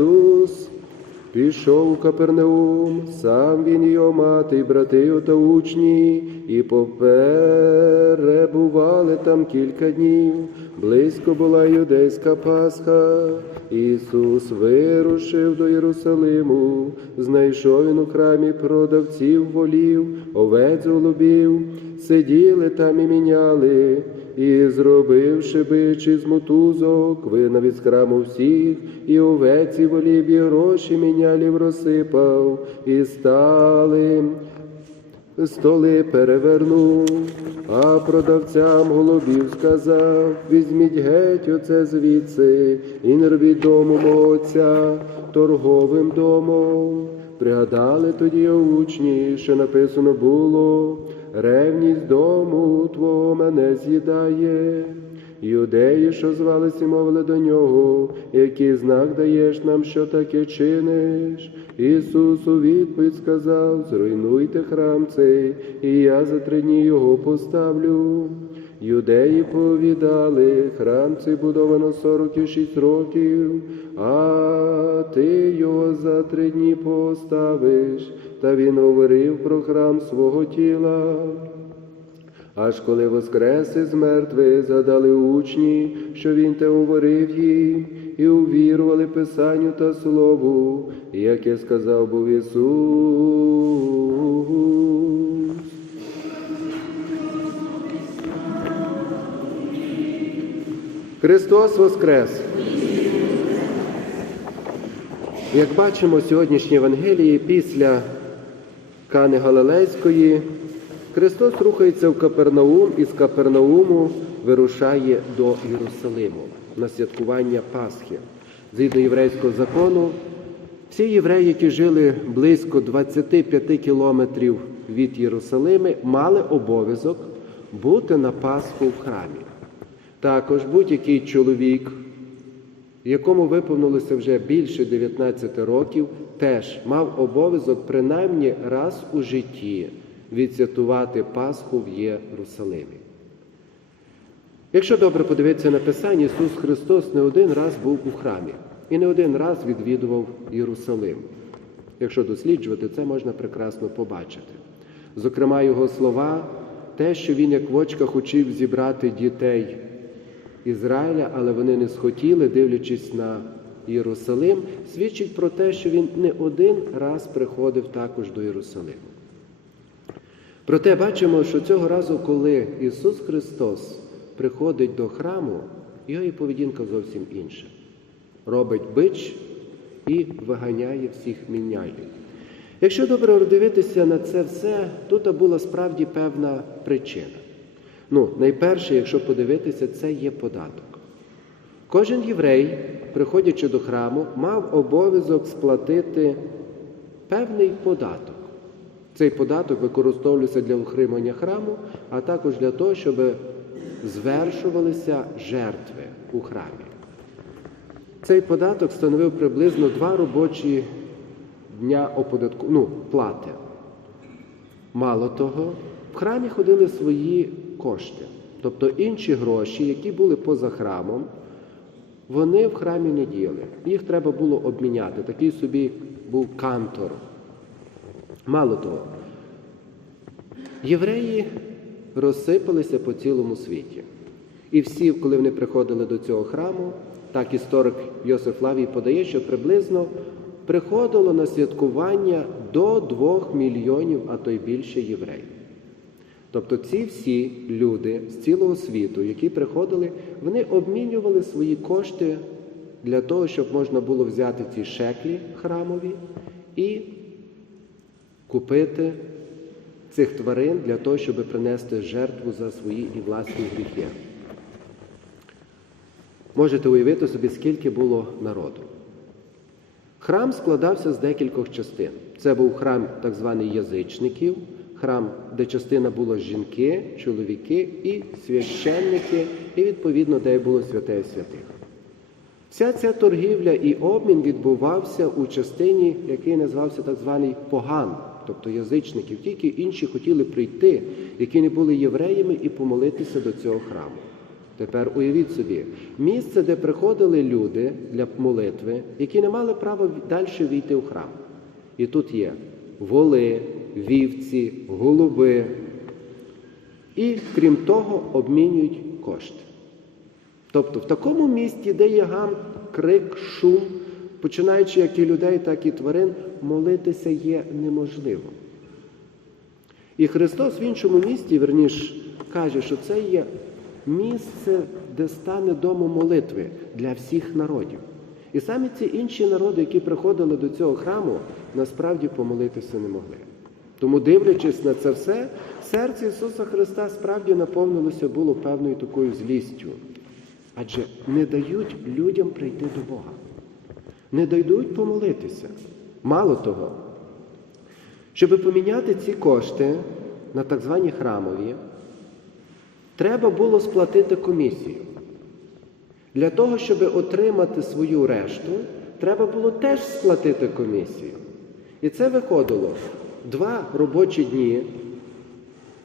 Ісус пішов у Капернаум, сам він його мати, і брати його та учні, і поперебували там кілька днів. Близько була юдейська Пасха. Ісус вирушив до Єрусалиму, знайшов він у храмі продавців волів, овець голубів, сиділи там і міняли. І зробивши бичі з мотузок, винав із храму всіх, і овець і волів, і гроші мінялів розсипав, і стали столи перевернув, а продавцям голубів сказав, візьміть геть оце звідси, і не робіть дому мого отця торговим домом. Пригадали тоді учні, що написано було, ревність дому твого мене з'їдає. Юдеї, що звалися, мовили до нього, який знак даєш нам, що таке чиниш? Ісус у відповідь сказав: Зруйнуйте храм цей, і я за три дні його поставлю. Юдеї повідали, храм цей будовано сорок і шість років, а ти його за три дні поставиш, та він говорив про храм свого тіла. Аж коли воскрес із мертвих, згадали учні, що він те говорив їм, і увірували Писанню та Слову, яке сказав був Ісус. Христос Воскрес! Як бачимо сьогоднішній Євангелії після Кани Галилейської, Христос рухається в Капернаум і з Капернауму вирушає до Єрусалиму на святкування Пасхи. Згідно єврейського закону, всі євреї, які жили близько 25 кілометрів від Єрусалими, мали обов'язок бути на Пасху в храмі. Також будь-який чоловік, якому виповнилося вже більше 19 років, теж мав обов'язок принаймні раз у житті відсвятувати Пасху в Єрусалимі. Якщо добре подивитися на Писання, Ісус Христос не один раз був у храмі і не один раз відвідував Єрусалим. Якщо досліджувати, це можна прекрасно побачити. Зокрема, його слова, те, що він як вочка хотів зібрати дітей Ізраїля, але вони не схотіли, дивлячись на Єрусалим, свідчить про те, що він не один раз приходив також до Єрусалиму. Проте бачимо, що цього разу, коли Ісус Христос приходить до храму, його і поведінка зовсім інша. Робить бич і виганяє всіх міняє. Якщо добре дивитися на це все, тут була справді певна причина. Ну, найперше, якщо подивитися, це є податок. Кожен єврей, приходячи до храму, мав обов'язок сплатити певний податок. Цей податок використовувався для утримання храму, а також для того, щоб звершувалися жертви у храмі. Цей податок становив приблизно два робочі дня оподатку... ну, плати. Мало того, в храмі ходили свої кошти, тобто інші гроші, які були поза храмом, вони в храмі не діяли. Їх треба було обміняти. Такий собі був кантор. Мало того, євреї розсипалися по цілому світі. І всі, коли вони приходили до цього храму, так історик Йосиф Лавій подає, що приблизно приходило на святкування до двох мільйонів, а то й більше євреїв. Тобто ці всі люди з цілого світу, які приходили, вони обмінювали свої кошти для того, щоб можна було взяти ці шеклі храмові і купити цих тварин для того, щоб принести жертву за свої і власні гріхи. Можете уявити собі, скільки було народу. Храм складався з декількох частин. Це був храм так званий язичників, храм, де частина була жінки, чоловіки і священники, і відповідно, де було святе святих. Вся ця торгівля і обмін відбувався у частині, який називався так званий поган, тобто язичників. Тільки інші хотіли прийти, які не були євреями, і помолитися до цього храму. Тепер уявіть собі, місце, де приходили люди для молитви, які не мали права далі війти в храм. І тут є воли, вівці, голуби. І крім того, обмінюють кошти. Тобто в такому місті, де є гам, крик, шум, починаючи як і людей, так і тварин, молитися є неможливо. І Христос в іншому місті, верніш, каже, що це є місце, де стане домом молитви для всіх народів. І самі ці інші народи, які приходили до цього храму, насправді помолитися не могли. Тому, дивлячись на це все, серце Ісуса Христа справді наповнилося було певною такою злістю. Адже не дають людям прийти до Бога, не дають помолитися. Мало того, щоб поміняти ці кошти на так звані храмові, треба було сплатити комісію. Для того, щоб отримати свою решту, треба було теж сплатити комісію. І це виходило два робочі дні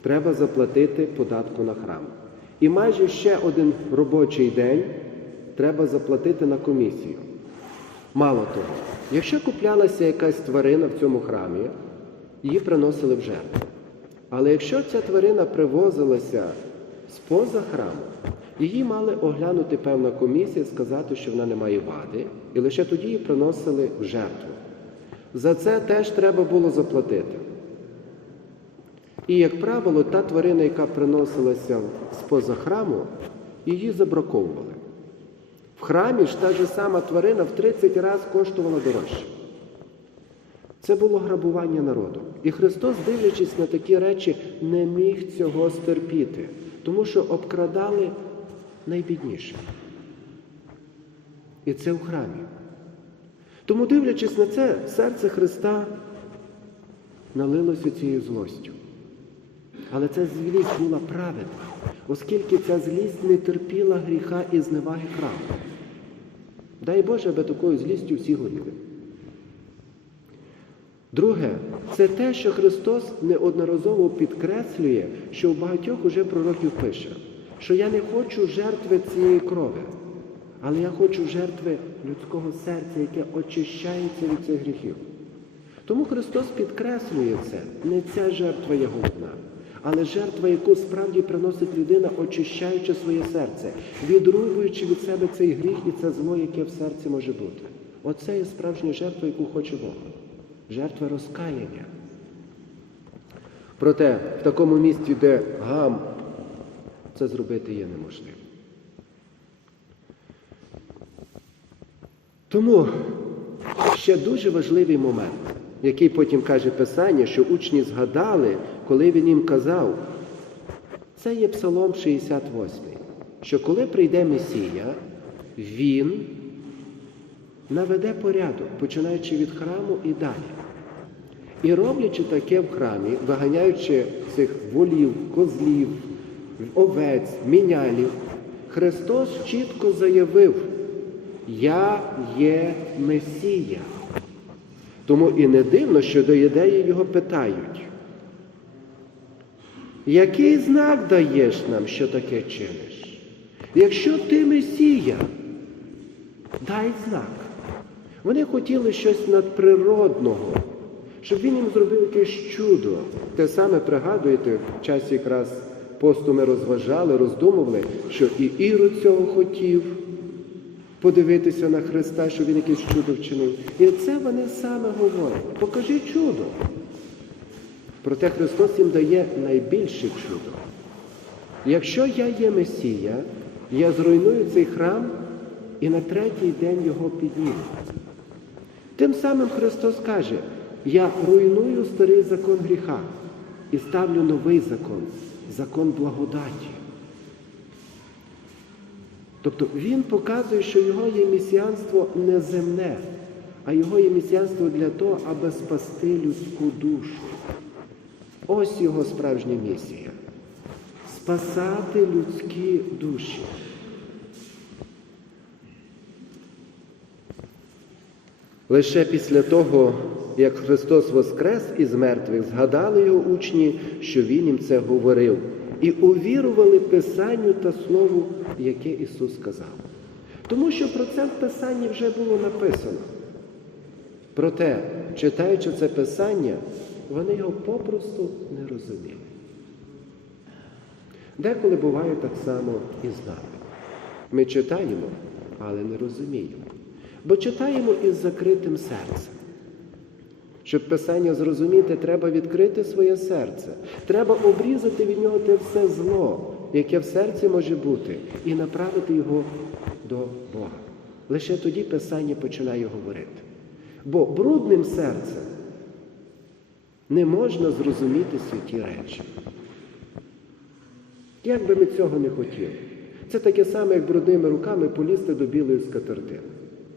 треба заплатити податку на храм. І майже ще один робочий день треба заплатити на комісію. Мало того, якщо куплялася якась тварина в цьому храмі, її приносили в жертву. Але якщо ця тварина привозилася з-поза храму, її мали оглянути певна комісія, сказати, що вона не має вади, і лише тоді її приносили в жертву. За це теж треба було заплатити. І, як правило, та тварина, яка приносилася з-поза храму, її забраковували. В храмі ж та ж сама тварина в 30 разів коштувала дорожче. Це було грабування народу. І Христос, дивлячись на такі речі, не міг цього стерпіти, тому що обкрадали найбідніших. І це в храмі. Тому, дивлячись на це, серце Христа налилося цією злостю. Але ця злість була праведна, оскільки ця злість не терпіла гріха і зневаги храму. Дай Боже, аби такою злістю всі горіли. Друге, це те, що Христос неодноразово підкреслює, що в багатьох уже пророків пише, що я не хочу жертви цієї крови, але я хочу жертви людського серця, яке очищається від цих гріхів. Тому Христос підкреслює це, не ця жертва є головна, але жертва, яку справді приносить людина, очищаючи своє серце, відрубуючи від себе цей гріх і це зло, яке в серці може бути. Оце є справжня жертва, яку хоче Бог. Жертва розкаяння. Проте в такому місці, де гам, це зробити є неможливо. Тому ще дуже важливий момент, який потім каже Писання, що учні згадали, коли він їм казав, це є Псалом 68, що коли прийде Месія, Він наведе порядок, починаючи від храму і далі. І роблячи таке в храмі, виганяючи цих волів, козлів, овець, мінялів, Христос чітко заявив, Я є Месія. Тому і не дивно, що до юдеї його питають. Який знак даєш нам, що таке чиниш? Якщо ти Месія, дай знак. Вони хотіли щось надприродного, щоб він їм зробив якесь чудо. Те саме пригадуєте, в часі якраз посту ми розважали, роздумували, що і Ірод цього хотів подивитися на Христа, що він якесь чудо вчинив. І це вони саме говорять. Покажи чудо. Проте Христос їм дає найбільше чудо. Якщо я є Месія, я зруйную цей храм і на третій день його підніму. Тим самим Христос каже, я руйную старий закон гріха і ставлю новий закон, закон благодаті. Тобто Він показує, що його є месіанство не земне, а його є месіанство для того, аби спасти людську душу. Ось його справжня місія спасати людські душі. Лише після того, як Христос воскрес із мертвих, згадали його учні, що Він їм це говорив. І увірували Писанню та Слову, яке Ісус сказав. Тому що про це в Писанні вже було написано. Проте, читаючи це Писання, вони його попросту не розуміли. Деколи буває так само і з нами. Ми читаємо, але не розуміємо. Бо читаємо із закритим серцем. Щоб Писання зрозуміти, треба відкрити своє серце. Треба обрізати від нього те все зло, яке в серці може бути, і направити його до Бога. Лише тоді Писання починає говорити. Бо брудним серцем не можна зрозуміти святі речі. Як би ми цього не хотіли. Це таке саме, як брудними руками полізти до білої скатертини.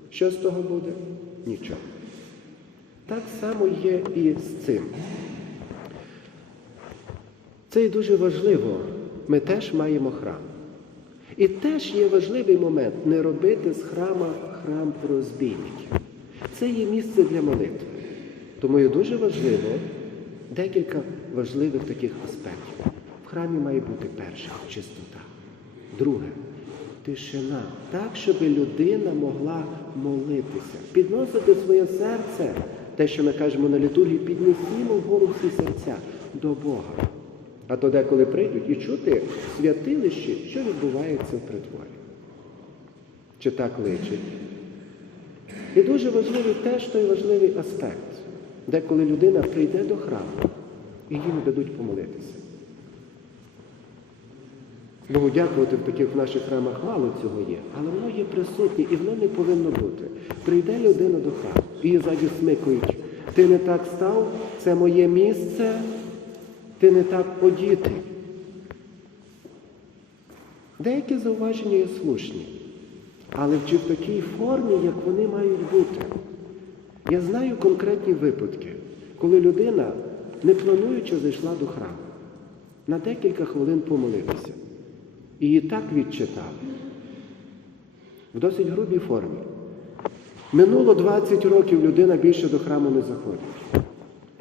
Що з того буде? Нічого. Так само є і з цим. Це і дуже важливо. Ми теж маємо храм. І теж є важливий момент не робити з храма храм розбійників. Це є місце для молитви. Тому є дуже важливо декілька важливих таких аспектів. В храмі має бути перше чистота. Друге тишина, так, щоб людина могла молитися, підносити своє серце, те, що ми кажемо на літургії, піднесімо вгору всі серця до Бога. А то деколи прийдуть і чути в святилищі, що відбувається в притворі. Чи так личить? І дуже важливий теж той важливий аспект, де коли людина прийде до храму, і їм дадуть помолитися. Богу дякувати в таких наших храмах мало цього є, але воно є присутнє і воно не повинно бути. Прийде людина до храму, і її ззаді смикують. Ти не так став, це моє місце, ти не так подітий. Деякі зауваження є слушні, але чи в такій формі, як вони мають бути. Я знаю конкретні випадки, коли людина, не плануючи, зайшла до храму. На декілька хвилин помолитися. Її так відчитав. В досить грубій формі. Минуло 20 років людина більше до храму не заходить.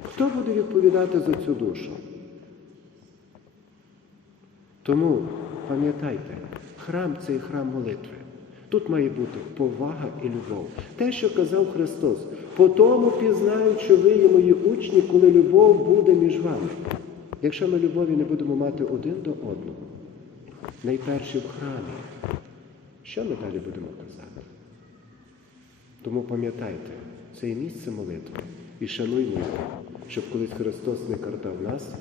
Хто буде відповідати за цю душу? Тому пам'ятайте, храм це і храм молитви. Тут має бути повага і любов. Те, що казав Христос, по тому пізнають, що ви є мої учні, коли любов буде між вами. Якщо ми любові не будемо мати один до одного, найперше в храмі, що ми далі будемо казати? Тому пам'ятайте, це є місце молитви і шануймо його, щоб колись Христос не картав нас